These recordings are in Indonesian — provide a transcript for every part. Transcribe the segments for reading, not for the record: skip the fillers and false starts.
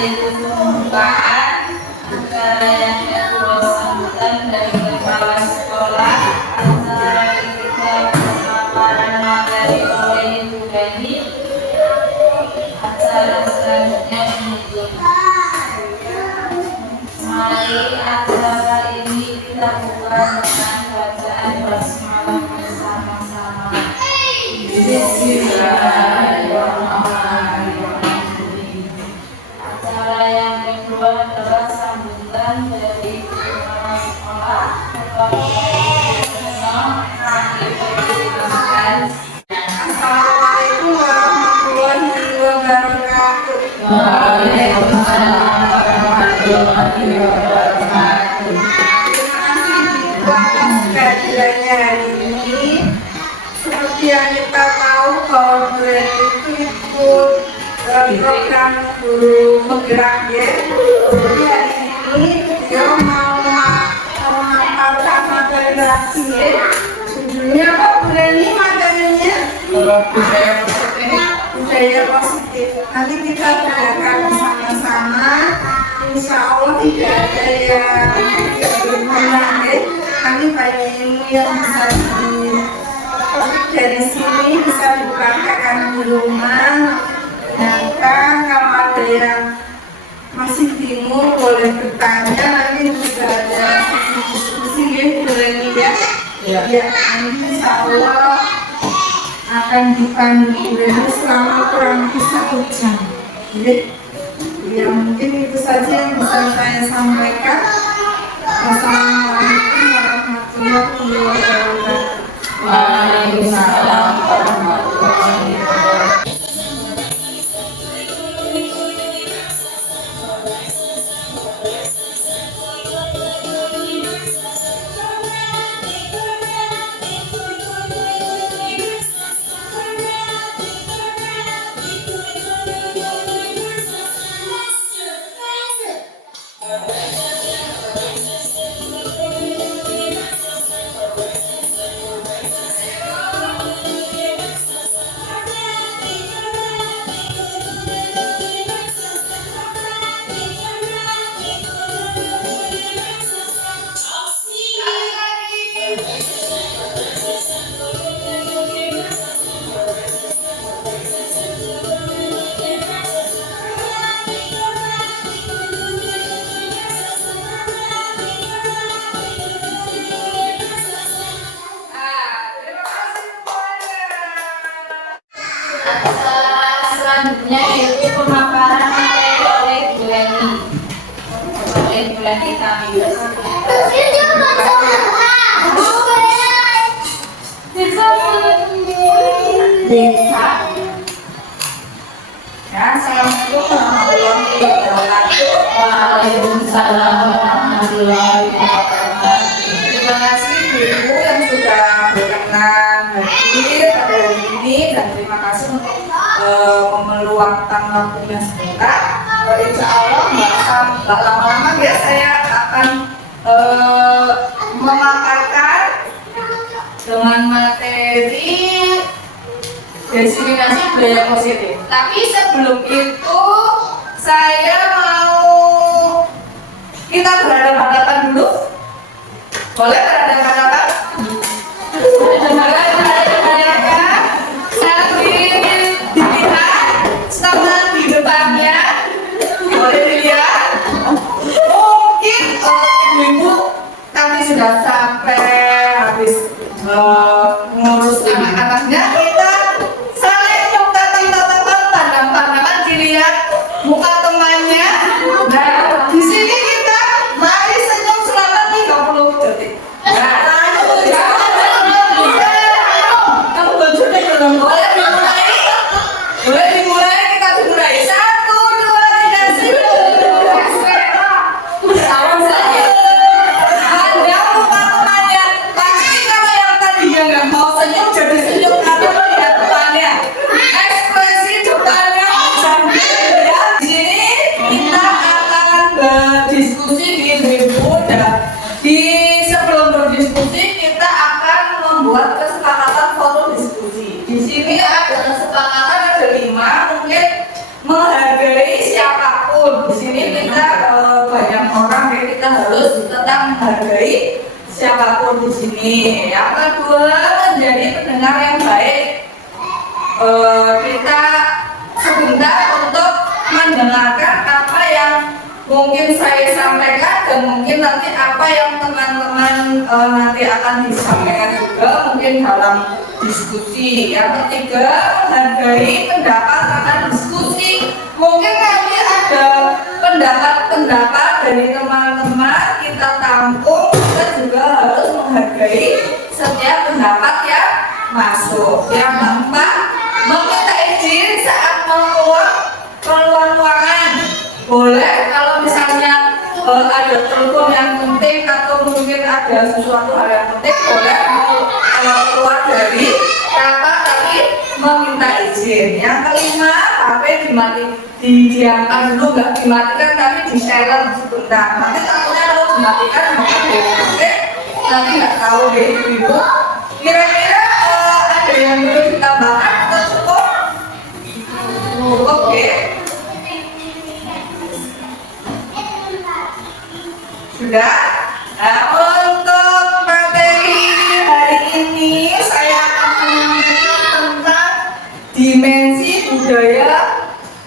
yaitu pembukaan acara yang kedua sambutan dari kepala sekolah, acara ketiga pemaparan materi oleh Ibu Dani, acara selanjutnya menutup. Mari acara ini kita buka dengan bacaan basmalah bersama-sama. Bismillahirrahmanirrahim. Acara yang kedua adalah sambutan dari kepala sekolah kepada Assalamualaikum warahmatullahi wabarakatuh. Waalaikumsalam warahmatullahi wabarakatuh. Terima kasih kehadirannya hari ini. Seperti yang kita tahu bahwa bulan itu ikut program guru penggerak ya. Jadi hari ini dia mau memaparkan materi lagi ya. Judulnya apa bulan ini materinya? Budaya positif. Nanti kita belajar bersama-sama. Insya Allah tidak ada yang berpengaruh. Nanti banyak ilmu yang bisa dari sini bisa dipraktekkan di rumah. Sedangkan kalau ada yang masih bingung boleh bertanya. Nanti juga ada diskusi ya, boleh ya. Ya, nanti insya Allah akan dipandu selama kurang lebih 1 jam. Jadi, ya mungkin itu saja yang bisa saya sampaikan. Wassalamualaikum warahmatullahi wabarakatuh. Waalaikumsalam warahmatullahi wabarakatuh. Selanjutnya yaitu pemaparan materi oleh Ibu Leni. Oleh Ibu Leni kami desa. Ya, assalamualaikum warahmatullahi wabarakatuh. Waalaikumsalam warahmatullahi wabarakatuh. Terima kasih Ibu yang sudah berkenan hadir pada hari ini dan terima kasih untuk meluangkan waktunya sebentar. Insya Allah nggak lama-lama ya saya akan memaparkan dengan materi diskriminasi budaya positif. Tapi sebelum itu saya mau kita berhadapan-hadapan dulu. Boleh berhadapan-hadapan? Sambil dilihat teman di depannya, boleh dilihat. Mungkin ibu-ibu kami sudah sampai habis ngurus anak-anaknya. Kita saling tatap-tatapan, pandang-pandangan, dilihat muka temannya. Nah, di sini kita mari senyum selama 30 detik. siapapun. Di sini kita banyak orang, kita harus tetap menghargai siapapun di sini. Yang kedua, menjadi pendengar yang baik. Kita sebentar untuk mendengarkan apa yang mungkin saya sampaikan dan mungkin nanti apa yang teman-teman nanti akan disampaikan juga mungkin dalam diskusi. Yang ketiga, menghargai pendapat akan diskusi. Mungkin nanti ada pendapat-pendapat dari teman-teman kita tampung, kita juga harus menghargai setiap pendapat yang masuk. Yang keempat, meminta izin saat keluar ruangan. Boleh kalau misalnya ada telepon yang penting atau mungkin ada sesuatu hal yang penting, boleh mau keluar dari rapat tapi meminta izin. Yang kelima, HP didiamkan dulu, nggak dimatikan tapi di silent sebentar. Nanti takutnya kalau dimatikan nanti nggak tahu deh ibu. Kira-kira ada yang perlu ditambahkan atau cukup? Oke. Sudah. Nah, untuk materi hari ini saya akan mengenai tentang dimensi budaya,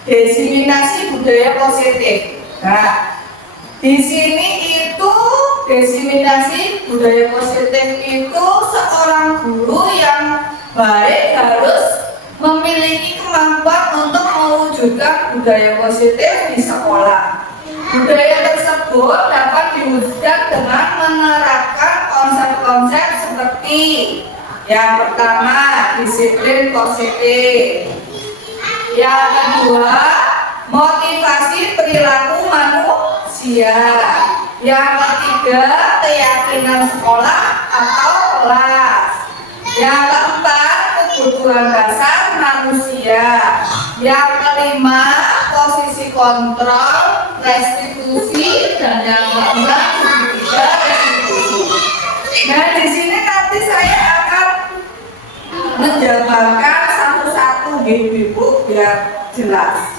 diseminasi budaya positif. Nah, di sini itu diseminasi budaya positif itu seorang guru yang baik harus memiliki kemampuan untuk mewujudkan budaya positif di sekolah. Budaya tersebut dapat diwujudkan dengan menerapkan konsep-konsep seperti yang pertama, disiplin positif. Yang kedua, motivasi perilaku manusia. Yang ketiga, keyakinan sekolah atau kelas. Yang keempat, kebutuhan dasar manusia. Yang kelima, posisi kontrol, restitusi, dan yang keenam, juga restitusi. Nah, di sini nanti saya akan menjabarkan satu-satu ibu biar jelas.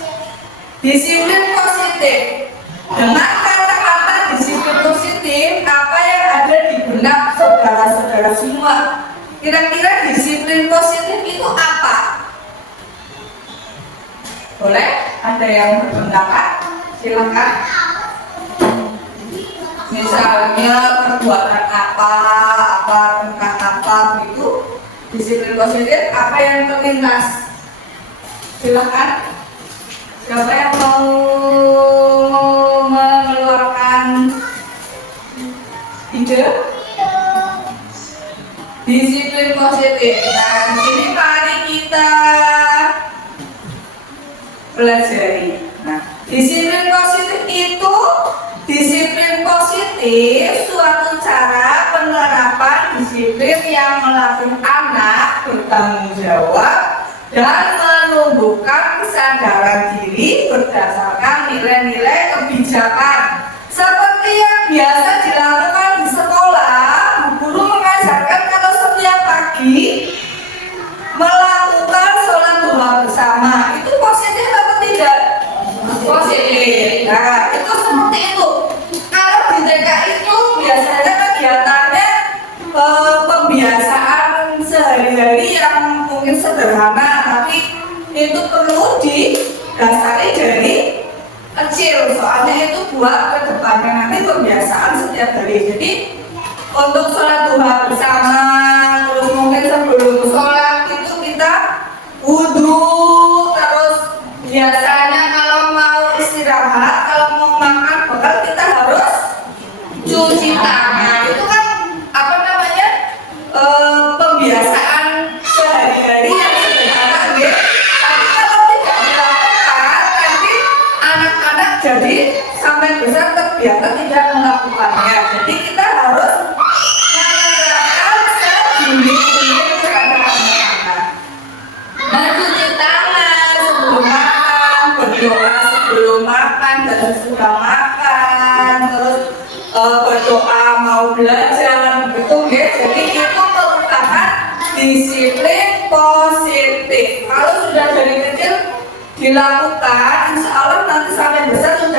Disiplin positif. Dengan kata-kata disiplin positif, apa yang ada di benak saudara-saudara semua? Kira-kira disiplin positif itu apa? Boleh? Ada yang berpendapat? Silakan. Misalnya perbuatan apa tentang apa gitu. Disiplin positif apa yang terlintas? Silakan. Siapa yang mau mengeluarkan ide? Disiplin positif. Nah, di sini mari kita pelajari. Nah, disiplin positif itu suatu cara penerapan disiplin yang melatih anak bertanggung jawab dan menumbuhkan kesadaran diri berdasarkan nilai-nilai kebijakan seperti yang biasa dilakukan di sekolah. Guru mengajarkan kalau setiap pagi melakukan sholat duha bersama. Itu positif atau tidak? Positif. Nah, itu seperti itu. Kalau di TK itu biasanya kegiatannya pembiasaan sehari-hari yang mungkin sederhana, tapi itu perlu didasari dari kecil. Soalnya itu buat ke depannya nanti pembiasaan setiap hari. Jadi untuk sholat duha bersama, terus mungkin sebelum sholat itu kita wudhu, terus biasanya kalau mau istirahat, kalau mau makan bekal kita harus cuci tangan. Itu kan apa namanya pembiasaan sehari-hari yang sederhana, gitu. Tapi kalau tidak dilakukan, nanti anak-anak jadi sampai besar terbiasa tidak melakukannya. Jadi kita harus menerapkan sedini-sedini kepada anak-anak. Mencuci tangan sebelum makan, berdoa sebelum makan dan sesudah makan, terus berdoa mau belajar, begitu ya. Jadi itu merupakan disiplin positif. Kalau sudah dari kecil dilakukan, insya Allah nanti sampai besar sudah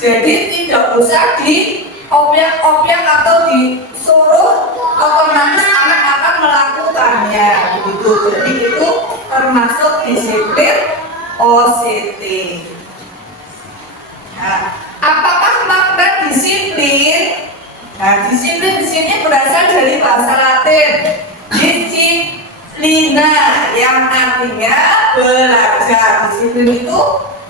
Jadi tidak usah diobyek-obyek atau disuruh, otomatis anak akan melakukannya begitu. Jadi itu termasuk disiplin positif. Nah, apakah makna disiplin? Nah, disiplin di sini berasal dari bahasa Latin disciplina yang artinya belajar. Disiplin itu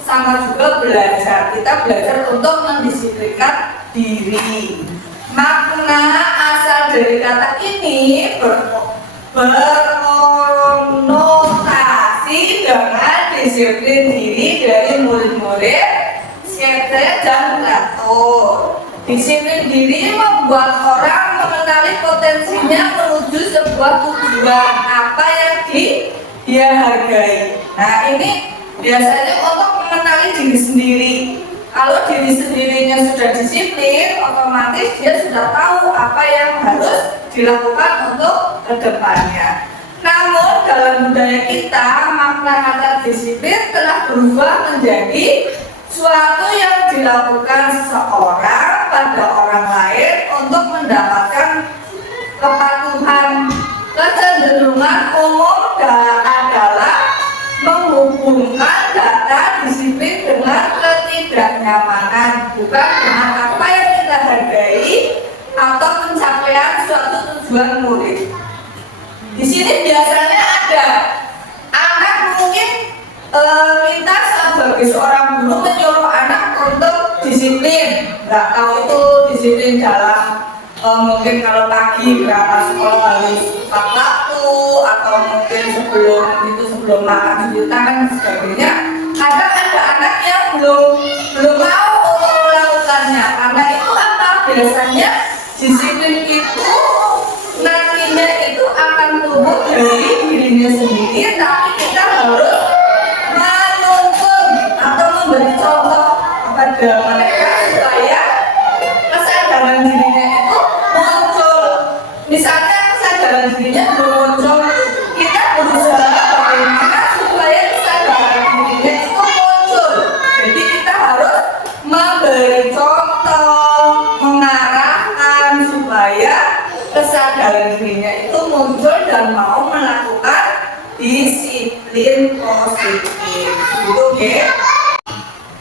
sama juga belajar. Kita belajar untuk mendisiplinkan diri. Makna asal dari kata ini berkonotasi dengan disiplin diri dari murid-murid Socrates dan Plato. Disiplin diri membuat orang mengenali potensinya menuju sebuah tujuan apa yang dia hargai. Nah, ini biasanya untuk mengenali diri sendiri. Kalau diri sendirinya sudah disiplin, otomatis dia sudah tahu apa yang harus dilakukan untuk kedepannya. Namun dalam budaya kita, makna kata disiplin telah berubah menjadi suatu yang dilakukan seseorang pada orang lain untuk mendapatkan kepatuhan. Kecenderungan umum adalah menghubungkan data disiplin dengan ketidaknyamanan, bukan dengan apa yang kita hargai atau pencapaian suatu tujuan murid. Di sini biasanya ada anak mungkin kita sebagai seorang guru menyuruh anak untuk disiplin, nggak tahu itu disiplin dalam mungkin kalau pagi berangkat sekolah harus tepat waktu, atau mungkin sebelum makan cuci tangan dan sebagainya. Kadang ada anak yang belum mau untuk melakukannya. Karena itu apa? Biasanya disiplin itu nantinya itu akan tumbuh dari dirinya sendiri, tapi kita harus menuntun atau memberi contoh kepada mereka supaya kesadaran dirinya itu muncul. Misalnya kesadaran dirinya belum muncul, kita berusaha bagaimana supaya kesadaran dirinya itu muncul. Jadi kita harus memberi contoh, mengarahkan supaya kesadaran dirinya itu muncul dan mau melakukan disiplin positif. Gitu, ya.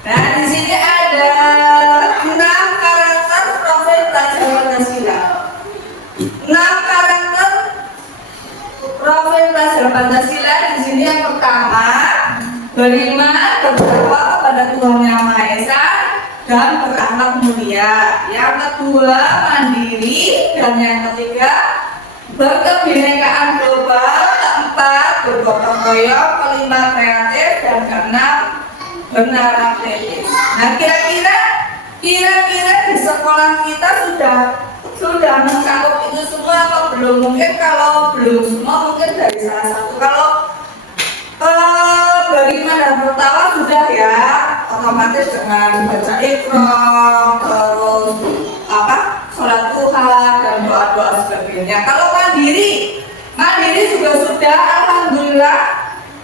Nah, di sini ada 6 karakter profil pelajar Pancasila. 6 karakter profil pelajar Pancasila di sini yang pertama, beriman, bertakwa kepada Tuhan Yang Maha Esa dan berakhlak mulia. Yang kedua, mandiri, dan yang ketiga, berkebinekaan global. Keempat, bergotong royong. Kelima, kreatif, dan keenam, bernarasi. Nah, kira-kira di sekolah kita sudah mencakup itu semua atau belum? Mungkin kalau belum semua, mungkin dari salah satu. Kalau beriman dan bertakwa sudah ya, otomatis dengan baca Iqra, terus sholat Tuhan dan doa-doa sebagainya. Kalau mandiri juga sudah, alhamdulillah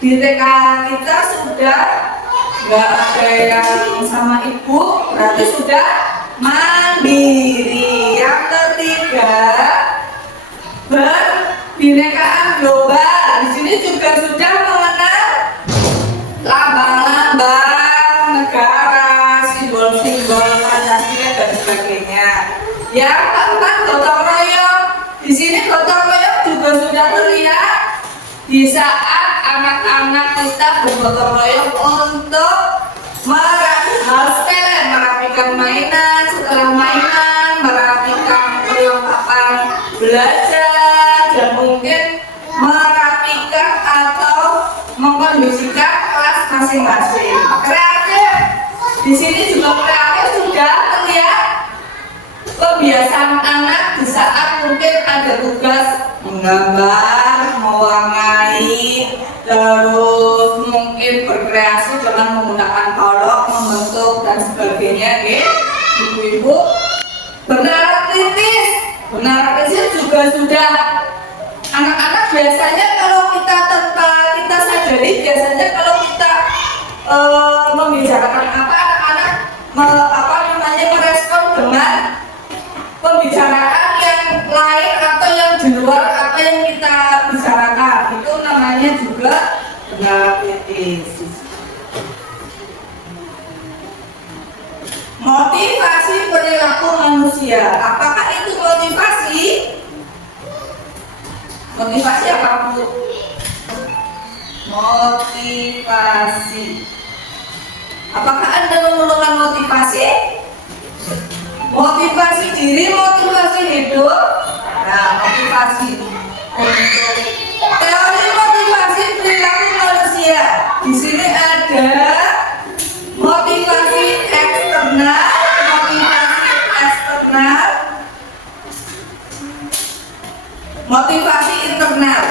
di TK kita sudah nggak ada yang sama ibu, berarti sudah mandiri. Yang ketiga, berbinekaan global. Di sini juga sudah mengenal lambang-lambang negara, simbol-simbol Pancasila dan sebagainya. Yang keempat, gotong royong. Di sini gotong royong juga sudah terlihat di saat anak-anak kita bergotong royong untuk merapikan mainan, setelah mainan merapikan perlengkapan belajar, dan mungkin merapikan atau mengkondisikan kelas masing-masing. Kreatif, di sini juga kreatif sudah terlihat kebiasaan anak di saat mungkin ada tugas menggambar, mewarnai, terus mungkin berkreasi dengan menggunakan kolok, membentuk dan sebagainya, ibu-ibu. Benar kritis juga sudah. Anak-anak biasanya kalau kita sadari, biasanya kalau kita membicarakan apa, anak-anak Motivasi perilaku manusia. Apakah itu motivasi? Motivasi apa, Bu? Motivasi. Apakah Anda memerlukan motivasi? Motivasi diri, motivasi hidup. Nah, motivasi. Teori motivasi perilaku manusia. Di sini ada motivasi eksternal, motivasi internal.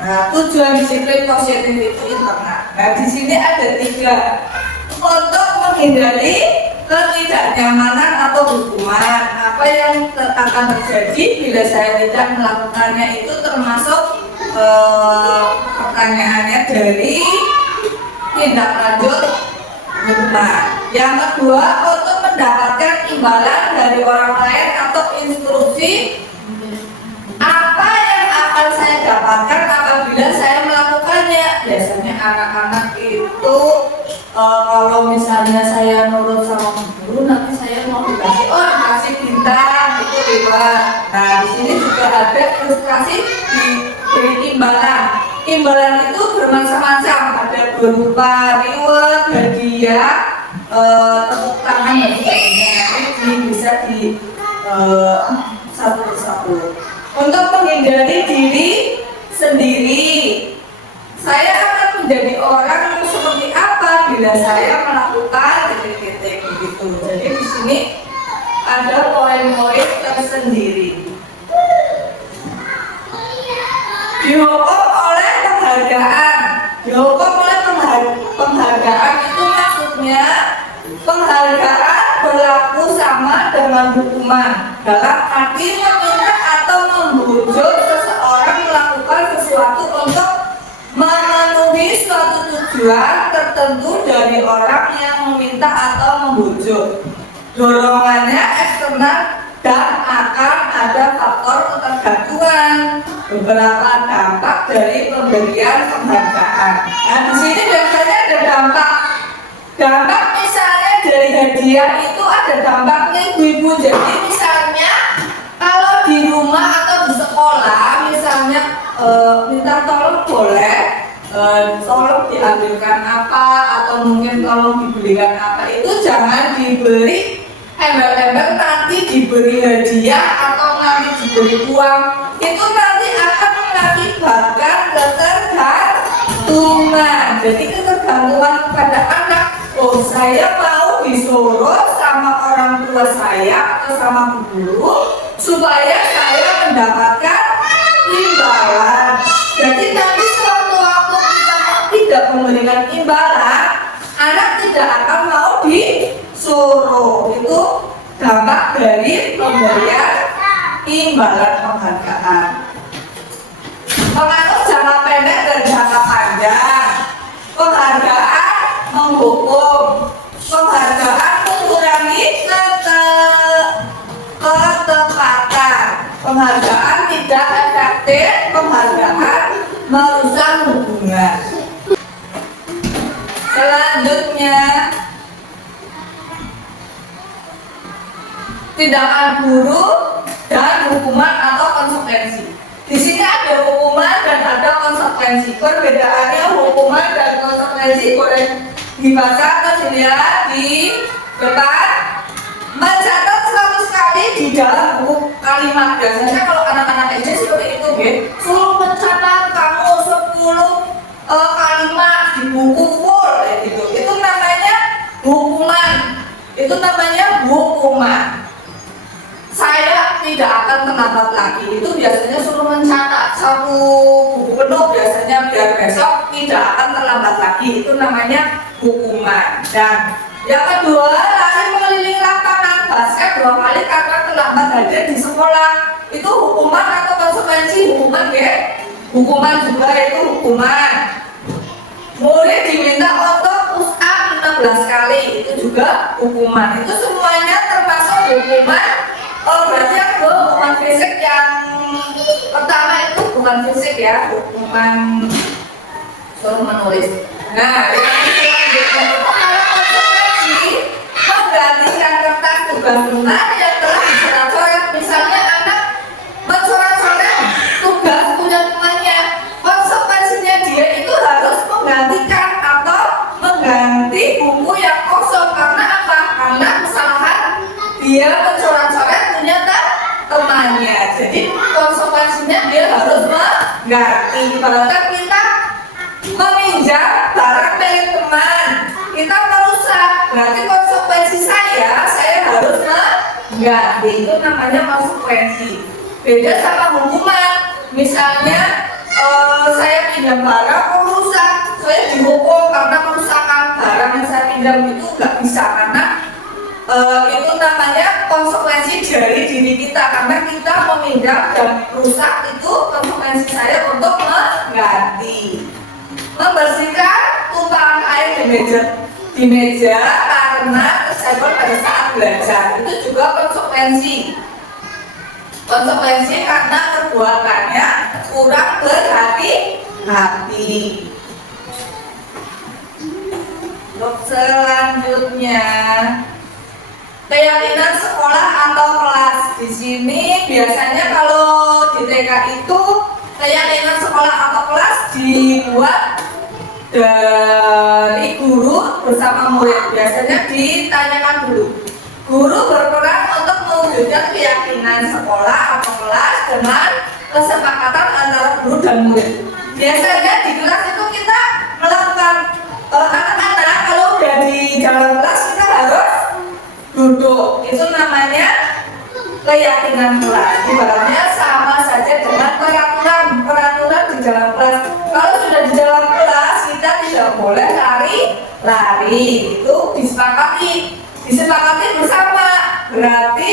Nah, tujuan disiplin positif itu internal. Nah, di sini ada 3 untuk menghindari ketidaknyamanan atau hukuman. Apa yang akan terjadi bila saya tidak melakukannya itu termasuk pertanyaannya dari tindak lanjut hukuman. Yang kedua, untuk mendapatkan imbalan dari orang lain atau instruksi apa yang akan saya dapatkan apabila saya melakukannya. Biasanya anak-anak itu kalau misalnya saya nurut sama guru, nanti saya mau dikasih bintang itu hebat. Nah, di sini juga ada ilustrasi diberi imbalan. Imbalan itu bermacam-macam, ada berupa reward, hadiah, tepuk tangan dan sebagainya. Ini bisa di satu persatu. Untuk menghindari diri sendiri, saya akan menjadi orang yang seperti apa bila saya melakukan titik-titik begitu. Jadi di sini ada poin-poin tersendiri. Dihukum oleh penghargaan. Dihukum oleh penghargaan itu maksudnya penghargaan berlaku sama dengan hukuman dalam arti meminta atau membujuk seseorang melakukan sesuatu untuk memenuhi suatu tujuan tertentu dari orang yang meminta atau membujuk. Dorongannya eksternal dan akan ada faktor ketergantungan. Beberapa dampak dari pemberian penghargaan. Nah, di sini biasanya ada dampak. Dampak misalnya dari hadiah itu ada dampaknya ibu-ibu. Jadi misalnya kalau di rumah atau di sekolah misalnya minta tolong boleh, tolong diambilkan apa atau mungkin tolong dibelikan apa, itu jangan diberi embel-embel nanti diberi hadiah atau nanti diberi uang. Itu nanti akan mengakibatkan ketergantungan. Jadi ketergantungan kepada anak. Oh, saya mau disuruh sama orang tua saya atau sama guru supaya saya mendapatkan imbalan. Jadi nanti sewaktu-waktu kita tidak memberikan imbalan, anak tidak akan mau disuruh. Itu dampak dari pemberian imbalan penghargaan. Pengaruh jangka pendek dan jangka panjang. Penghargaan menghukum, penghargaan mengurangi ketepatan, penghargaan tidak efektif, penghargaan merusak hubungan. Selanjutnya, tindakan guru dan hukuman atau konsekuensi. Di sini ada hukuman dan ada konsekuensi. Perbedaannya hukuman dan konsekuensi boleh dibaca atau dilihat di depan. Mencatat 100 kali di dalam buku kalimat. Biasanya kalau anak-anak SD seperti itu, suruh mencatat kamu 10 kalimat di buku full, gitu. Itu namanya hukuman. Itu namanya hukuman. Saya tidak akan terlambat lagi. Itu biasanya suruh mencatat 1 buku penuh biasanya biar besok tidak akan terlambat lagi. Itu namanya hukuman. Dan yang kedua, lari mengelilingi lapangan basket 2 kali karena terlambat hadir di sekolah. Itu hukuman atau konsekuensi? Hukuman, ya. Hukuman juga itu hukuman. Murid diminta untuk push up 16 kali. Itu juga hukuman. Itu semuanya termasuk hukuman. Oh, berarti yang kedua hukuman fisik, yang pertama itu bukan fisik ya, hukuman suruh menulis. Nah, yang selanjutnya itu kalau konsekuensi menggantikan tugas benar yang telah dicoret-coret. Misalnya anak mencoret-coret tugas punya temannya, konsekuensinya dia itu harus menggantikan atau mengganti buku yang kosong. Karena apa? Karena kesalahan dia mencoret-coret punya temannya. Jadi konsekuensinya dia harus mengganti. Ibaratkan kita meminjam barang dari teman, kita merusak, berarti konsekuensi saya harus mengganti. Itu namanya konsekuensi. Beda sama hukuman. Misalnya saya pinjam barang merusak, saya dihukum karena kerusakan barang yang saya pinjam itu nggak bisa, karena itu namanya konsekuensi dari diri kita, karena kita meminjam dan rusak. Itu konsekuensi saya untuk mengganti. Membersihkan tumpahan air di meja karena tersenggol pada saat belajar, itu juga konsekuensi karena perbuatannya kurang berhati-hati. Selanjutnya, keyakinan sekolah atau kelas. Di sini biasanya kalau di TK itu keyakinan sekolah atau kelas dibuat dari guru bersama murid. Biasanya ditanyakan dulu. Guru berperan untuk mewujudkan keyakinan sekolah atau kelas dengan kesepakatan antara guru dan murid. Biasanya di kelas itu kita melakukan anak-anak kalau udah di dalam kelas kita harus duduk. Itu namanya keyakinan kelas. Ibaratnya sama saja dengan peraturan di dalam kelas. Kalau sudah di dalam kelas kita tidak boleh lari. Itu disepakati bersama. Berarti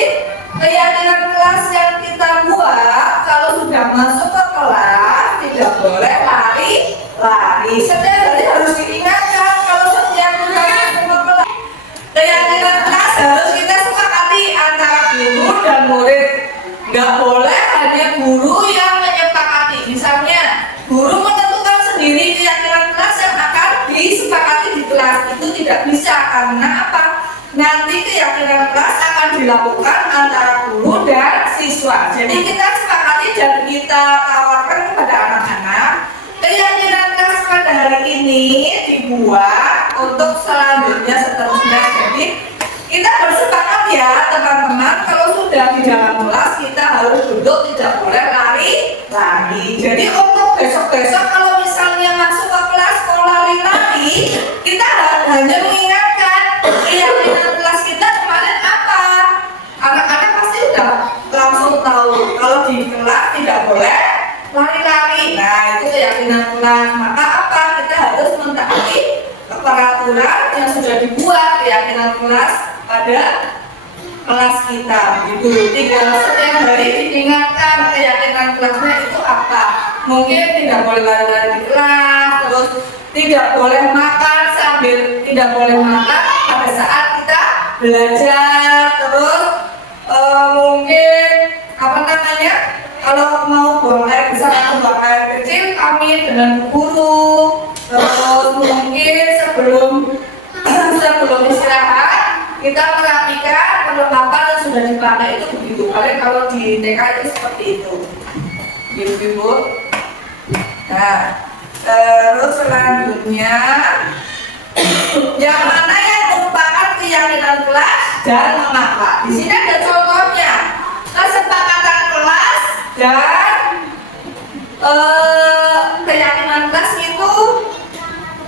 keyakinan kelas yang kita buat kalau sudah masuk ke kelas tidak boleh lari. Setiap hari harus diingatkan kalau setiap hari masuk ke kelas. Keyakinan kelas harus kita sepakati antara guru dan murid. Nggak boleh hanya guru yang menyepakati. Misalnya guru menentukan sendiri keyakinan kelas yang akan disepakati di kelas, itu tidak bisa. Karena apa? Nanti keyakinan kelas akan dilakukan antara guru dan siswa. Jadi kita sepakati dan kita tawarkan kepada anak-anak, keyakinan kelas pada hari ini dibuat untuk seterusnya. Jadi kita bersepakat ya teman-teman, kalau sudah di dalam kelas kita harus duduk, tidak boleh lari. Jadi untuk besok-besok kalau misalnya masuk ke kelas kalau lari, kita hanya mengingatkan keyakinan kelas kita kemarin apa. Anak-anak pasti sudah langsung tahu kalau di kelas tidak boleh lari. Nah, itu keyakinan kelas. Maka apa? Kita harus mentaati peraturan yang sudah dibuat keyakinan kelas pada kelas kita. Itu tinggal setiap hari diingatkan keyakinan kelasnya itu apa. Mungkin tidak boleh lari di kelas, terus tidak boleh makan pada saat kita belajar, terus mungkin kalau mau buang air besar atau buang air kecil kami dengan guru. Terus mungkin sebelum istirahat kita merapikan perlengkapan yang sudah dipakai itu begitu. Kalau di TK itu seperti itu, ibu-ibu. Nah, terus selanjutnya yang mana yang merupakan keyakinan kelas dan mengapa? Di sini ada contohnya. Kesepakatan kelas dan keyakinan kelas itu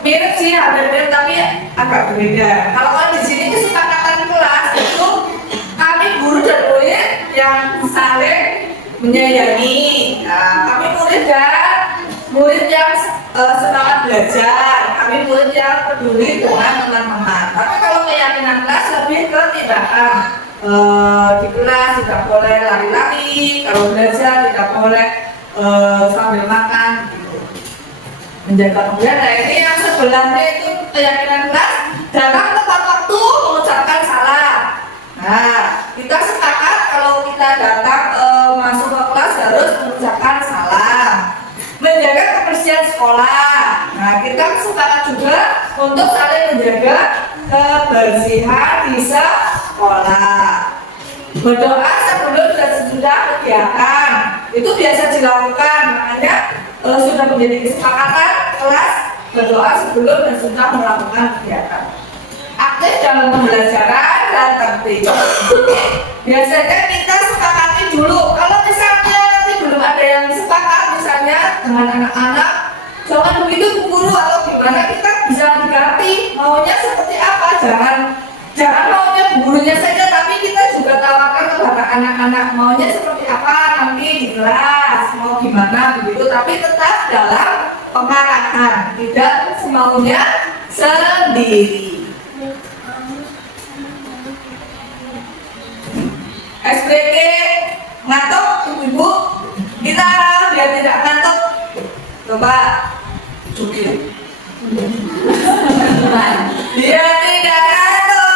mirip sih, hampir mirip tapi agak berbeda. Kalau di sini kesepakatan kelas itu kami guru dan murid yang saling menyayangi. Nah, kami murid yang semangat belajar, kami murid yang peduli dengan teman-teman. Tapi kalau keyakinan kelas lebih ke tindakan. Di kelas tidak boleh lari-lari, kalau belajar tidak boleh sambil makan gitu. Menjaga kemudian. Nah, ini yang sebelahnya itu keyakinan kelas dalam tepat waktu mengucapkan salam. Nah, kita sepakat kalau kita datang masuk ke kelas harus mengucapkan salam. Menjaga kebersihan sekolah. Nah, kita sepakat juga untuk saling menjaga kebersihan di sekolah. Berdoa sebelum dan sesudah kegiatan itu biasa dilakukan, makanya sudah menjadi kesepakatan kelas berdoa sebelum dan sesudah melakukan kegiatan. Aktif dalam pembelajaran dan tertib. Biasanya kita sepakati dulu. Kalau misalnya nanti belum ada yang sepakat, misalnya dengan anak-anak, jangan begitu Bu Guru atau gimana, kita bisa diganti maunya seperti apa. Jangan maunya Bu Gurunya saja, tapi kita juga tawarkan kepada anak-anak maunya seperti apa nanti di kelas, mau gimana begitu, tapi tetap dalam pengarahan, tidak semaunya sendiri. SPG ngantuk ibu-ibu, kita biar tidak ngantuk coba cukir dia tidak ngantuk,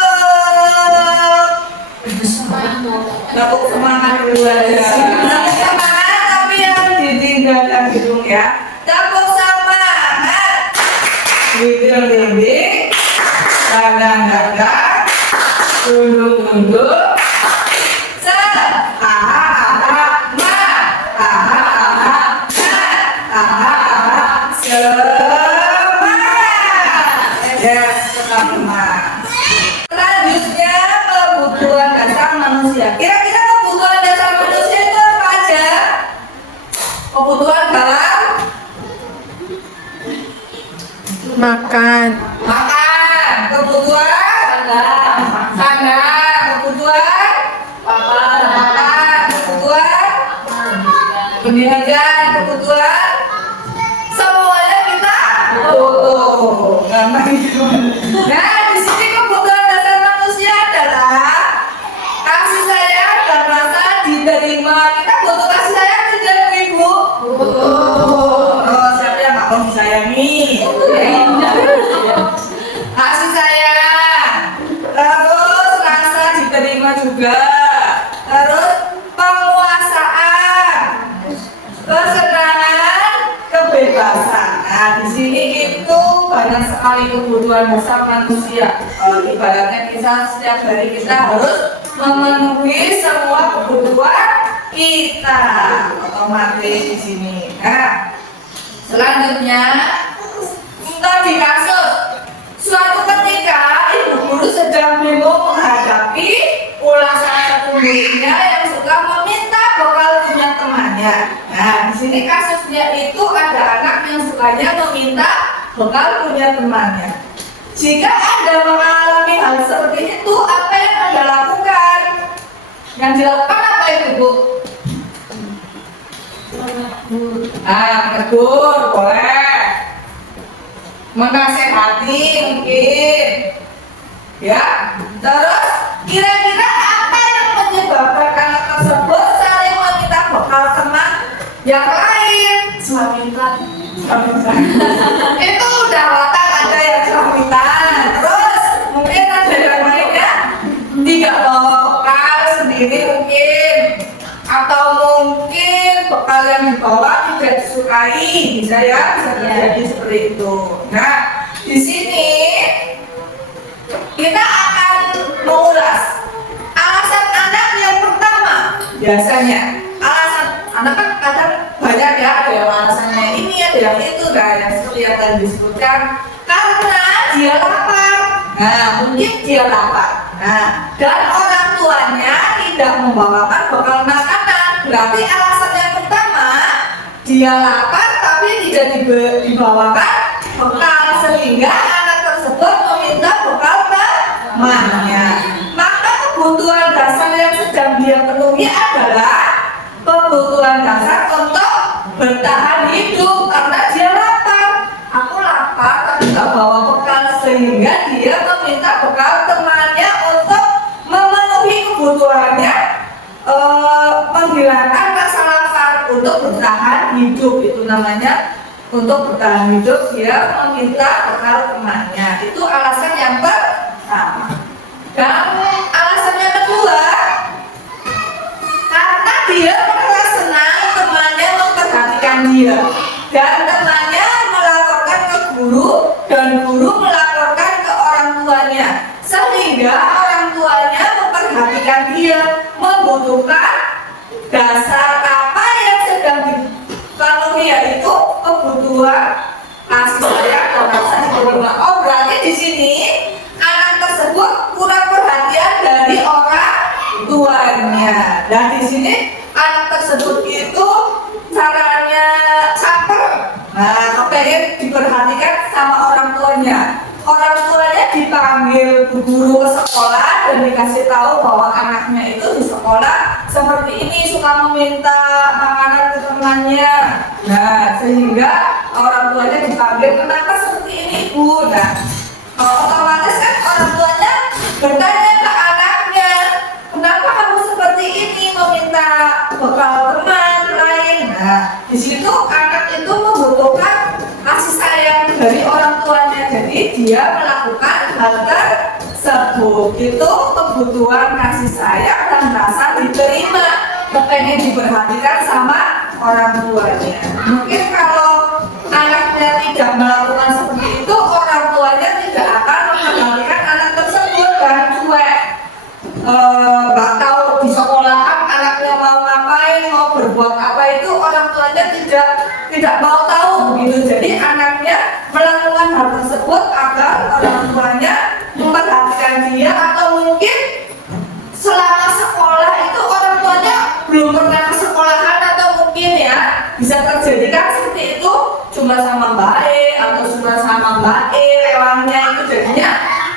tepuk semangat dulu aja, tepuk semangat tapi yang ditinggalkan hidung ya, tepuk semangat, dinding-dinding, dadang-dadang, tunduk-tunduk, selanjutnya kebutuhan dasar manusia. Kira-kira kebutuhan dasar manusia itu apa aja? Kebutuhan dalam Makan. kebutuhan sandang, kebutuhan kebutuhan pendidikan, kebutuhan semuanya kita butuh. Nah, di sini kebutuhan dasar manusia adalah kasih sayang dan rasa diterima. Kita butuh kasih sayang tidak ibu? Butuh. Oh, siapa yang nggak mau disayangi? Kasih sayang, terus rasa diterima juga, terus penguasaan, kesenangan, kebebasan. Nah, di sini itu banyak sekali kebutuhan dasar manusia. Ibaratnya kita setiap hari kita harus memenuhi semua kebutuhan kita, otomatis di sini. Nah, selanjutnya tadi kasus suatu ketika ibu guru sedang bingung menghadapi ulah salah satu muridnya yang suka meminta bekal punya temannya. Nah, di sini kasusnya itu ada anak yang sukanya meminta bekal punya temannya. Jika Anda mengalami hal seperti itu, apa yang Anda lakukan? Yang dilakukan apa itu, Bu? Menegur, boleh. Menasehati mungkin. Ya. Terus kira-kira apa yang menyebabkan anak tersebut saling meminta bekal teman yang lain? Selamitan. Itu udah watak ada yang selamitan. Terus mungkin ada yang lainnya tidak bawa bekal sendiri mungkin, atau mungkin bekal yang dibawa tidak disukai, bisa terjadi seperti itu. Nah, di sini kita akan mengulas alasan anak yang pertama. Biasanya alasan anak kan kadang banyak ya, ada yang alasannya ini, ada yang itu, yang seperti yang tadi disebutkan, karena dia lapar. Nah, mungkin dia lapar. Nah, dan orang tuanya tidak membawakan bekal makanan. Berarti alasan yang pertama, dia lapar tapi tidak dibawakan bekal, sehingga anak tersebut meminta bekal temannya. Maka kebutuhan dasar yang sedang dia penuhi adalah kebutuhan dasar untuk bertahan hidup, karena dia lapar. Aku lapar tapi tidak bawa bekal, sehingga dia meminta bekal temannya untuk memenuhi kebutuhannya, menghilangkan rasa lapar untuk bertahan hidup. Itu namanya untuk bertahan hidup, dia meminta bekal temannya. Itu alasan yang pertama. Dan alasan yang kedua, karena dia merasa senang temannya memperhatikan dia, dan temannya melaporkan ke guru, dan guru melaporkan ke orang tuanya, sehingga orang tuanya memperhatikan memperhatikan dia, membutuhkan dasar apa yang sedang dipenuhi, yaitu kebutuhan kasih sayang dan rasa diterima. Oh, berarti di sini anak tersebut kurang perhatian dari orang tuanya. Dan di sini anak tersebut itu caranya caper. Nah, kepengen diperhatikan sama orang tuanya. Orang tuanya dipanggil bu guru ke sekolah dan dikasih tahu bahwa anaknya itu di sekolah seperti ini, suka meminta makanan ke temannya. Nah, sehingga orang tuanya dipanggil, kenapa seperti ini bu? Nah, otomatis kan orang tuanya bertanya ke anaknya, kenapa kamu seperti ini, meminta bekal teman lain. Nah, di situ anak itu membutuhkan kasih sayang dari orang tuanya, jadi dia melakukan hal tersebut. Itu kebutuhan kasih sayang dan rasa diterima, kepengen diperhatikan sama orang tuanya. Mungkin kalau anaknya tidak melakukan seperti itu, orang tuanya tidak akan memperhatikan anak tersebut dan cuek. Nggak tahu di sekolahan anaknya mau ngapain, mau berbuat apa, itu orang tuanya tidak mau tahu begitu. Jadi anaknya melakukan hal tersebut agar orang tuanya memperhatikan dia, atau mungkin selama sekolah itu orang tuanya belum pernah ke sekolahan, atau mungkin ya bisa terjadi kan seperti itu, cuma sama Mbak E atau cuma sama Mbak E lewatnya itu. Jadinya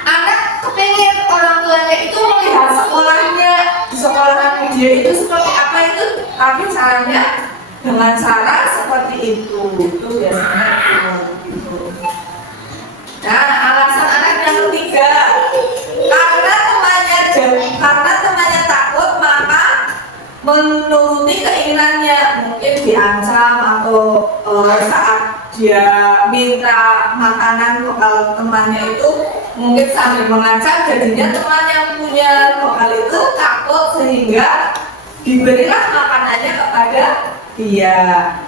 anak kepengen orang tuanya itu melihat sekolahnya, di sekolahan dia itu seperti apa itu, tapi caranya dengan cara seperti itu biasanya gitu. Nah, alasan anak yang ketiga, karena temannya takut, maka menuruti keinginannya, mungkin diancam atau saat dia minta makanan bekal temannya itu mungkin sambil mengancam, jadinya teman yang punya bekal itu takut sehingga diberilah makanannya kepada dia.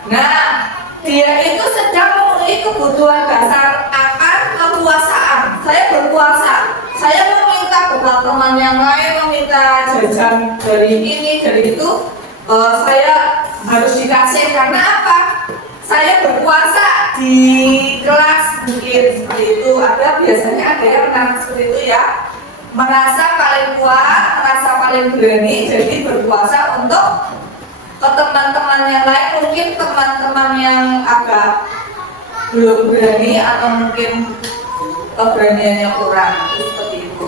Nah, dia itu sedang memenuhi kebutuhan dasar akan kekuasaan. Saya berkuasa, saya meminta bekal teman yang lain, meminta jajan dari ini, dari itu, saya harus dikasih karena apa? Saya berkuasa di kelas mungkin seperti itu. Biasanya ada yang menang seperti itu ya, merasa paling kuat, merasa paling berani, jadi berkuasa untuk ke teman-teman yang lain. Mungkin teman-teman yang agak belum berani atau mungkin keberaniannya kurang, seperti itu.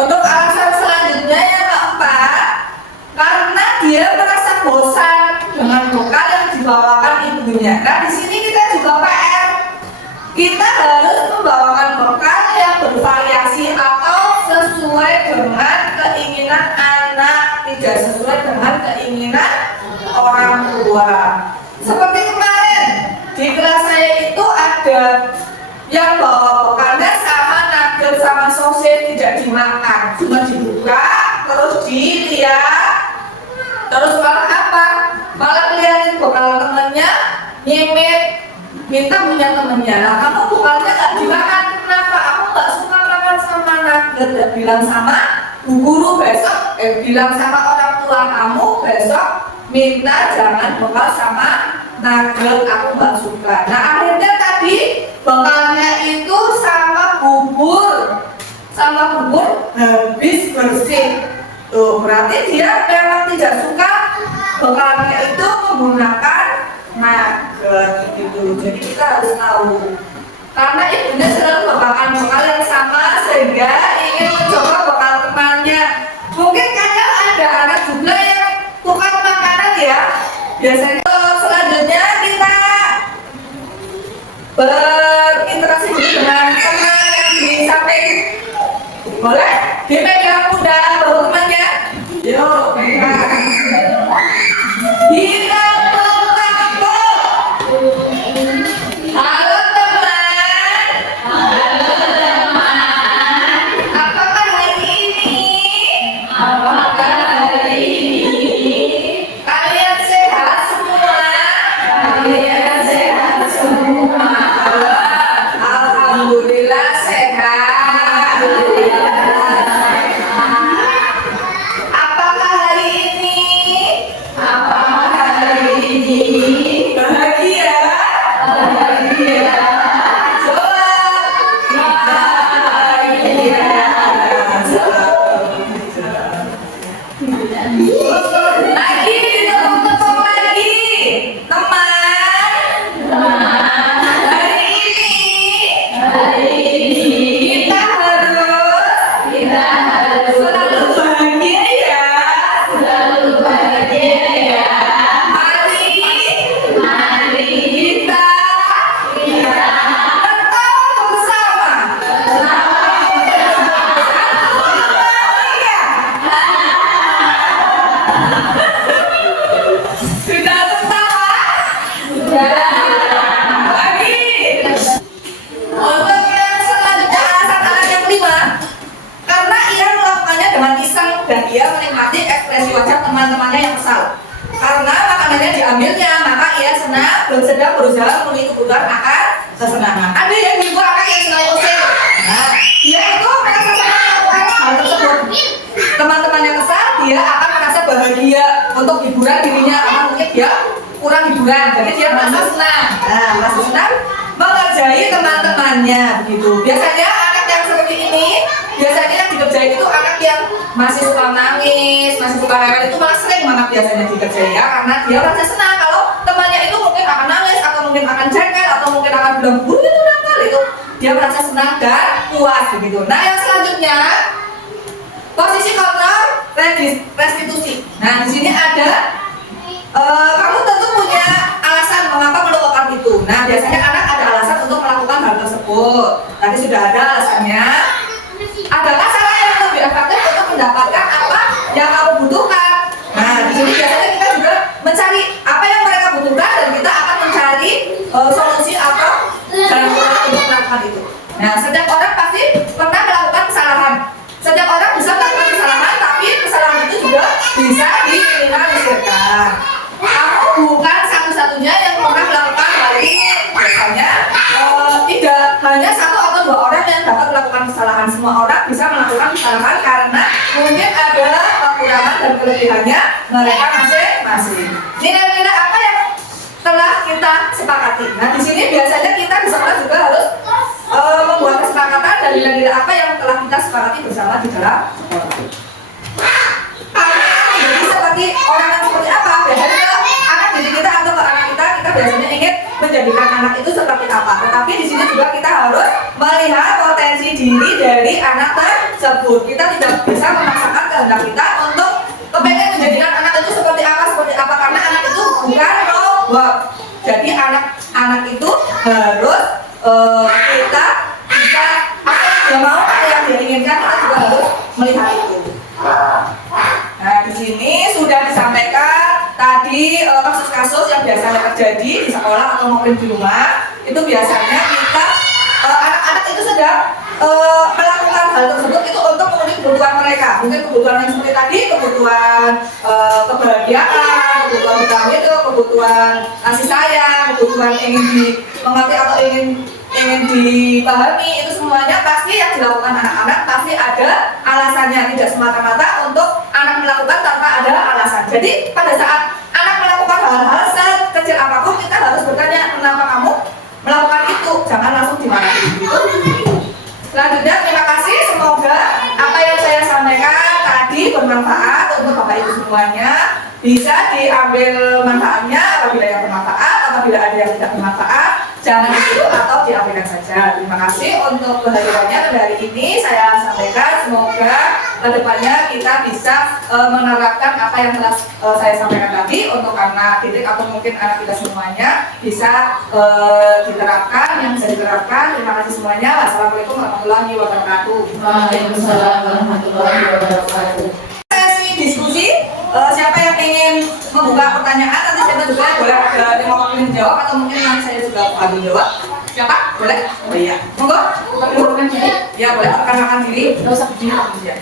Untuk alasan selanjutnya yang keempat, karena dia merasa bosan dengan bekal yang dibawakan ibunya. Nah, di sini kita juga PR. Kita harus membawakan bekal yang bervariasi atau sesuai dengan keinginan anak, tidak sesuai dengan keinginan orang tua. Seperti kemarin di kelas saya itu ada yang bawa bekalnya sama nugget sama sosis, tidak dimakan, cuma dibuka terus dilihat, terus malah apa? Malah liatin bekal temennya, nyimit, minta punya temennya. Nah, kamu bekalnya nggak dimakan, kenapa? Aku nggak suka makan sama nugget. Dan bilang sama bu guru besok, bilang sama orang tua kamu besok minta jangan bekal sama nugget, aku nggak suka. Nah, akhirnya tadi bekalnya itu sama bubur habis bersih. Tuh, berarti dia memang tidak suka bekalnya itu menggunakan nugget gitu. Jadi kita harus tahu, karena ibunya selalu membawakan bekal yang sama sehingga ingin mencoba bekal temannya. Mungkin kadang ada anak juga yang tukar makanan ya. Biasanya selanjutnya kita berinteraksi dengan teman yang di samping. Boleh dipegang mudah baru temannya. Yuk, kita halo teman. Apakah hari ini kalian sehat semua? Alhamdulillah sehat. iseng dan dia menikmati ekspresi wajah teman-temannya yang kesal. Karena makanannya diambilnya, maka ia senang dan sedang berusaha memenuhi kebutuhan akan kesenangan. Ada yang juga anak yang senang usil. Nah, dia itu merasa senang melakukan hal tersebut. Teman-teman yang kesal, dia akan merasa bahagia untuk hiburan dirinya karena mungkin dia kurang hiburan, jadi dia merasa senang. Nah, merasa senang mengerjai teman-temannya begitu. Biasanya anak yang seperti ini, biasanya yang dikerjain itu anak yang masih suka nangis, masih suka rewel, itu malah sering banget biasanya dikerjain ya, karena dia merasa senang kalau temannya itu mungkin akan nangis atau mungkin akan jengkel atau mungkin akan bilang buru itu nakal, itu dia merasa senang dan puas begitu. Nah, yang selanjutnya posisi kontrol restitusi. Nah, di sini ada kamu tentu punya alasan mengapa melakukan itu. Nah, biasanya anak ada alasan untuk melakukan hal tersebut. Tadi sudah ada alasannya. Adakah cara yang lebih efektif untuk mendapatkan apa yang kamu butuhkan? Nah, di sini biasanya kita juga mencari apa yang mereka butuhkan dan kita akan mencari solusi atau jalan keluar untuk melakukan itu. Nah, setiap orang pasti pernah melakukan kesalahan. Setiap orang bisa melakukan kesalahan, tapi kesalahan itu juga bisa diminimalisirkan. Kamu bukan satu-satunya yang pernah melakukan hal ini. Biasanya tidak hanya satu atau dua orang yang dapat melakukan kesalahan. Semua orang bisa melakukan kesalahan karena mungkin ada kekurangan dan kelebihannya mereka masing-masing. Nilai-nilai apa yang telah kita sepakati? Nah, di sini biasanya kita di sekolah juga harus membuat kesepakatan dan nilai-nilai apa yang telah kita sepakati bersama di dalam sekolah. Jadi seperti orang yang seperti apa? Biasanya anak didik kita atau ke anak kita biasanya ingin menjadikan anak itu seperti apa. Tetapi di sini juga kita harus melihat potensi diri dari anak tersebut. Kita tidak bisa memaksakan kehendak kita untuk kepengen menjadikan anak itu seperti apa karena anak itu bukan robot. Jadi anak itu harus kita bisa apa yang dia mau, apa yang dia inginkan, kita juga harus melihat itu. Nah, di sini sudah disampaikan tadi kasus-kasus yang biasanya terjadi di sekolah atau mungkin di rumah. Itu biasanya kita anak-anak itu sedang melakukan hal tersebut itu untuk memenuhi kebutuhan mereka. Mungkin kebutuhan yang seperti tadi, kebutuhan kebahagiaan, kebutuhan utama itu, kebutuhan kasih sayang, kebutuhan ingin dimengerti atau ingin dipahami, itu semuanya pasti yang dilakukan anak-anak pasti ada alasannya, tidak semata-mata untuk anak melakukan tanpa ada alasan. Jadi pada saat anak melakukan hal-hal sekecil apapun, kita harus bertanya kenapa kamu melakukan itu, jangan langsung dimarahi gitu. Selanjutnya, terima kasih, semoga apa yang saya sampaikan tadi bermanfaat untuk Bapak Ibu semuanya. Bisa diambil manfaatnya apabila yang bermanfaat, apabila ada yang tidak bermanfaat jangan ditiru atau diabaikan saja. Terima kasih untuk kehadirannya dari ini saya sampaikan. Semoga kedepannya kita bisa menerapkan apa yang telah saya sampaikan tadi untuk anak didik atau mungkin anak kita semuanya bisa diterapkan, yang bisa diterapkan. Terima kasih semuanya. Wassalamualaikum warahmatullahi wabarakatuh. Waalaikumsalam warahmatullahi wabarakatuh. Sesi diskusi. Siapa yang ingin membuka pertanyaan, nanti siapa juga boleh ada 5 menit jawab atau mungkin nanti saya juga ambil jawab. Siapa? Boleh? Oh iya. Monggo. Perkenalkan diri. Ya boleh perkenalkan diri. Nggak usah berdiri. Ya.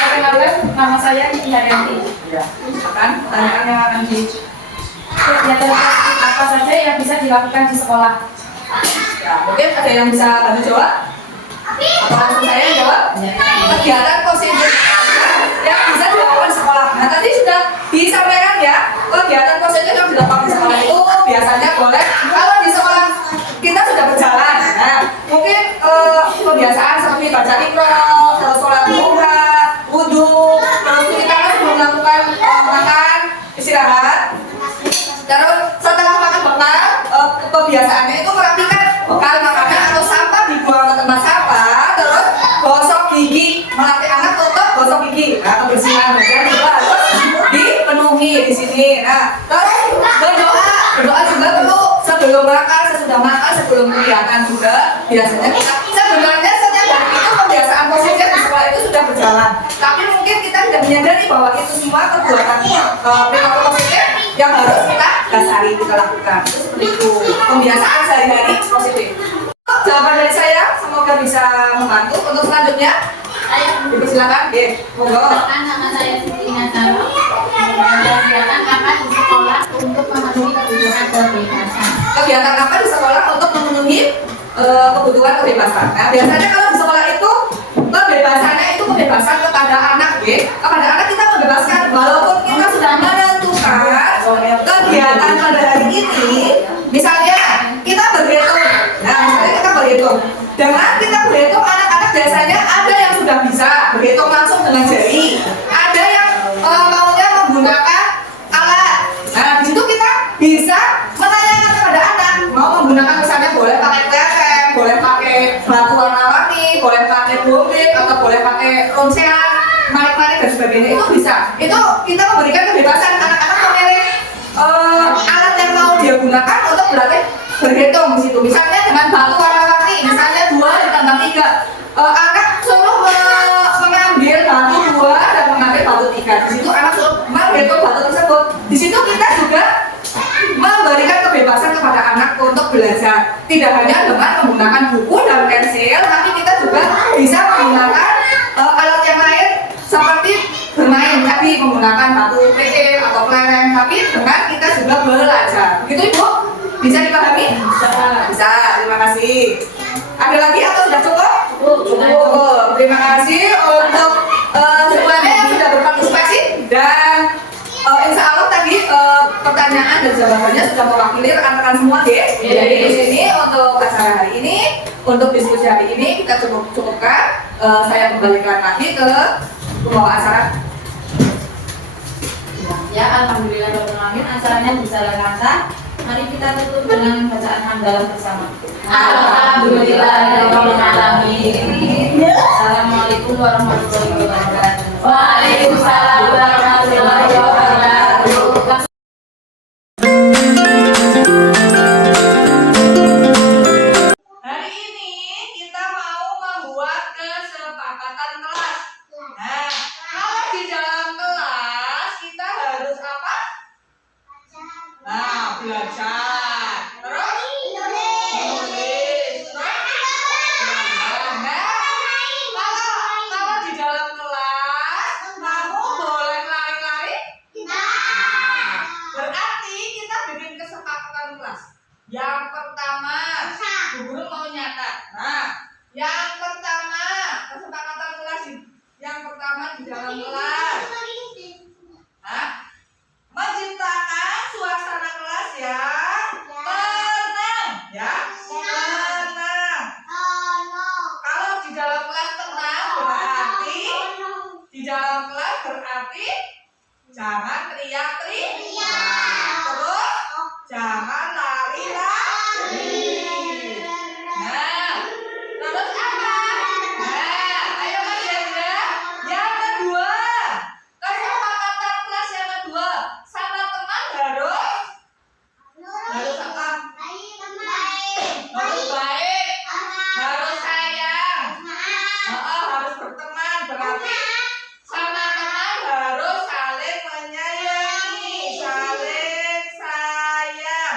Perkenalkan, nama saya Indrianti. Ya. Silakan pertanyaan yang akan di. Kegiatan positif apa saja yang bisa dilakukan di sekolah? Ya, mungkin ada yang bisa bantu jawab? Atau langsung saya yang jawab? Kegiatan positif yang bisa dilakukan di sekolah. Nah, tadi sudah disampaikan ya, kegiatan positif yang dilakukan di sekolah itu biasanya boleh kalau di sekolah kita sudah berjalan. Nah, mungkin kebiasaan seperti baca Iqra, terus sholat duha, wudhu, terus kita kan sebelum melakukan makan, istirahat. Terus setelah makan bekal, kebiasaannya itu merapikan bekal makanan atau sampah dibuang ke tempat sampah, terus gosok gigi, melatih anak untuk gosok gigi. Nah, kebersihan bagian juga harus dipenuhi di sini. Nah, terus berdoa juga perlu sebelum makan, sesudah makan, sebelum kegiatan juga. Biasanya kita sebenarnya setiap hari itu kebiasaan positif di sekolah itu sudah berjalan. Tapi mungkin kita tidak menyadari bahwa itu semua perbuatan perilaku positif yang harus kita dasari, kita lakukan. Itu seperti itu. Kebiasaan sehari-hari positif. Jawaban dari saya semoga bisa membantu. Untuk selanjutnya Dipersilakan, monggo. Nama saya Siti Nasaro. Kegiatan apa di sekolah untuk memenuhi kebutuhan kebebasan? Kegiatan apa di sekolah untuk memenuhi kebutuhan kebebasan? Nah, biasanya kalau di sekolah itu kebebasannya itu kebebasan kepada anak, kepada anak kita membebaskan walaupun kita sudah menentukan kegiatan pada hari ini, misalnya kita berhitung. Nah, misalnya kita berhitung. Dengan kita berhitung, anak-anak biasanya ada yang sudah bisa berhitung langsung dengan jari, ada yang maunya menggunakan alat. Nah, di situ kita bisa menanyakan kepada anak mau menggunakan, misalnya boleh pakai kelereng, boleh pakai batu warna-warni, boleh pakai bombik, atau boleh pakai ronsean, manik-manik dan sebagainya. Itu bisa. Itu kita memberikan kebebasan anak-anak memilih alat yang mau dia gunakan untuk berlatih berhitung di situ. Misalnya dengan batu warna-warni, misalnya 2 ditambah 3. Anak suruh mengambil batu 2 dan mengambil batu 3. Di situ anak suruh menghitung batu tersebut. Di situ kita juga memberikan kebebasan kepada anak untuk belajar. Tidak hanya dengan menggunakan buku dan pensil, tapi kita juga bisa menggunakan alat yang lain seperti bermain tadi, menggunakan batu kerikil atau kelereng, tapi dengan kita juga belajar. Begitu Ibu? Bisa dipahami? Bisa, terima kasih. Ada lagi atau sudah cukup? Cukup. Terima kasih untuk semuanya yang sudah berpartisipasi, dan insya Allah tadi pertanyaan dan jawabannya sudah mewakili rekan-rekan semua, Jadi di sini untuk acara hari ini, untuk diskusi hari ini kita cukupkan. Saya kembalikan lagi ke pembawa acara. Ya, alhamdulillah acaranya berjalan lancar. Mari kita tutup dengan bacaan hamdalah bersama. Alhamdulillahirobbilalamin. Assalamualaikum warahmatullahi wabarakatuh. Waalaikumsalam warahmatullahi wabarakatuh. Hari ini kita mau membuat kesepakatan kelas. Nah, kalau di dalam kelas kita harus apa? Nah, belajar. Terus menulis. Kalau di dalam kelas kamu boleh lari-lari? Berarti kita bikin kesepakatan kelas. Yang pertama, Bu Guru mau nyatat. Nah, yang pertama kesepakatan kelas yang pertama di dalam kelas. Menciptakan suasana kelas yang tenang, tenang. Kalau di dalam kelas tenang berarti jangan teriak-teriak. Terus jangan lari-lari. Nah, terus apa? Nah, ayo Mas Hendra. Yang kedua, kesepakatan kelas yang kedua, sama teman harus apa? Harus baik, harus sayang, harus berteman. Berarti sama teman harus saling menyayangi, saling sayang.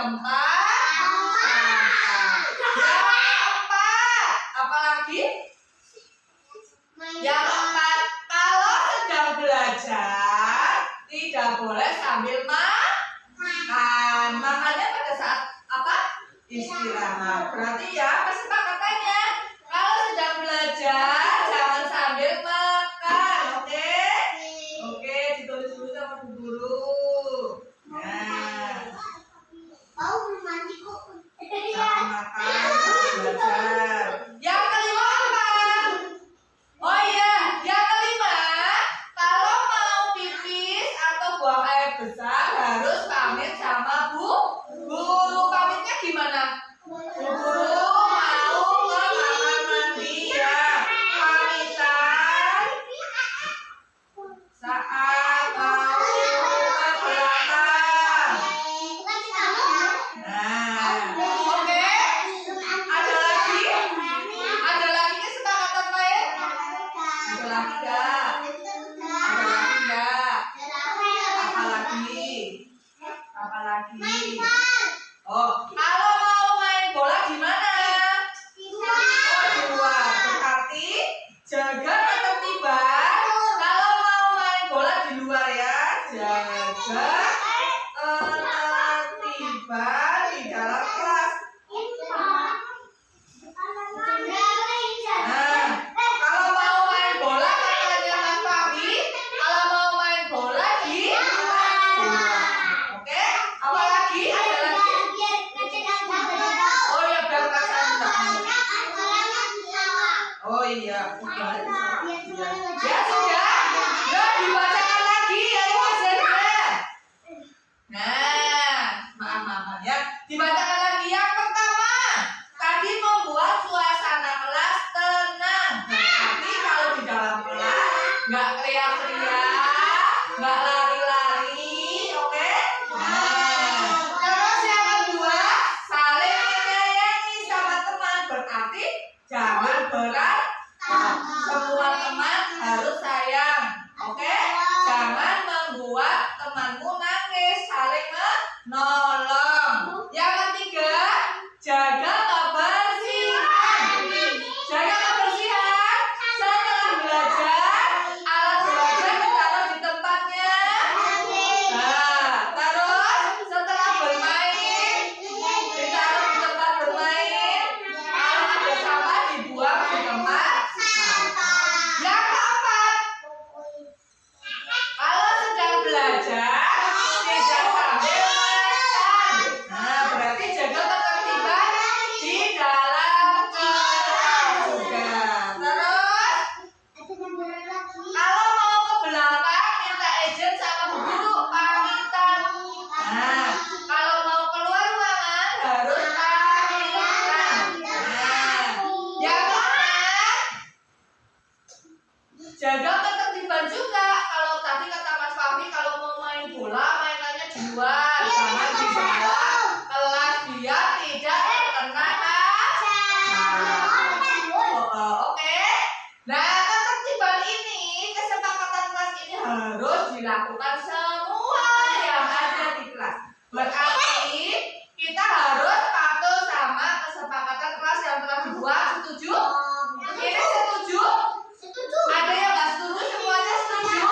tempat sampah. Yang keempat, apalagi? Yang keempat, kalau sedang belajar tidak boleh sambil makan. Makannya pada saat apa? Istirahat. Berarti ya kesepakatannya kalau sedang belajar jangan sambil makan. Oke? Oke, ditulis dulu sama Bu Guru. Nah, jangan makan sambil belajar. Yang kelima apa? Oh iya, yang kelima, kalau mau pipis atau buang air besar harus pamit sama Bu Guru. Pamitnya gimana? Bu Guru mau ke kamar mandi ya. Pamitan saat mau ke belakang. Nah, oke. Ada lagi? Ada lagi kesepakatan lain? Ada lagi enggak? Ada lagi enggak? Apalagi? Oh, kalau mau main bola di mana? Oh, di luar. Berarti jaga ketertiban. Kalau mau main bola di luar ya, jaga ketertiban di dalam kelas. Nah, kalau mau main bola katanya Mas Fahmi, kalau mau main bola di luar. Oke? Apalagi? Ada lagi? Oh ya, biar perasaan. Oh iya, sudah. Ya sudah. Ya dibacakan lagi ya Mas Zahra. Nah, maaf ya. Dibacakan lagi yang pertama. Tadi membuat suasana kelas tenang. Tapi kalau di dalam kelas nggak teriak-teriak, nggak lari-lari, oke? Nah, terus yang kedua, saling menyayangi sama teman. Berarti jangan berat. Semua teman harus sayang, oke? Jangan membuat temanmu nangis, saling menolong. Yang ketiga, jaga kebersihan. Jaga kebersihan. Setelah belajar, alat belajar ditaruh di tempatnya. Nah, terus setelah bermain, ditaruh di tempat bermain. Kalau ada sampah dibuang di tempat sampah. Yang keempat, kalau sedang belajar tidak sambil makan. Nah, berarti jaga ketertiban di dalam kelas juga. Terus kalau mau ke belakang minta izin sama Bu Guru, pamitan. Nah, kalau mau keluar ruangan harus pamitan. Nah, yang keenam, jaga ketertiban juga. Kalau tadi kata Mas Fahmi kalau mau main bola mainannya di luar, jangan di dalam kelas biar tidak terkena oke. Nah, ketertiban ini, kesepakatan kelas ini harus dilakukan semua yang ada di kelas. Berarti kita harus patuh sama kesepakatan kelas yang telah dibuat. Setuju? Ini setuju? Ada yang nggak setuju? Semuanya setuju?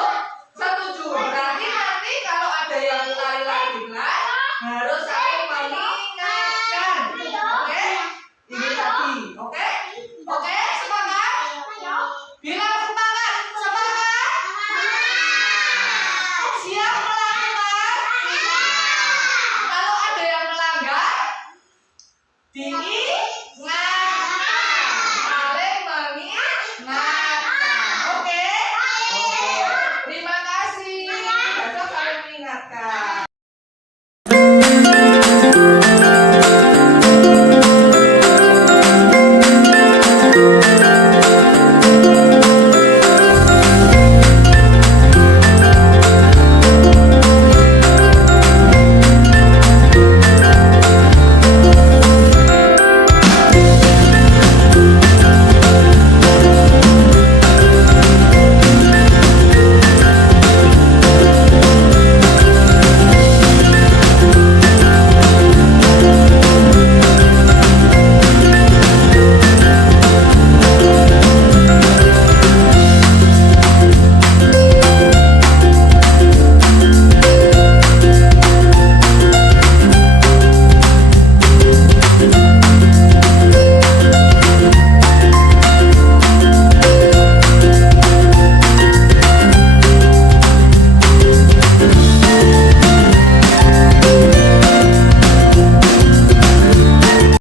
Setuju. Berarti nanti kalau ada yang lari-lari di kelas harus saling mengingatkan. Oke? Ini tadi. Oke? Oke? Semangat? Bilang semangat. Semangat. Siap melakukan? Kalau ada yang melanggar, dingin.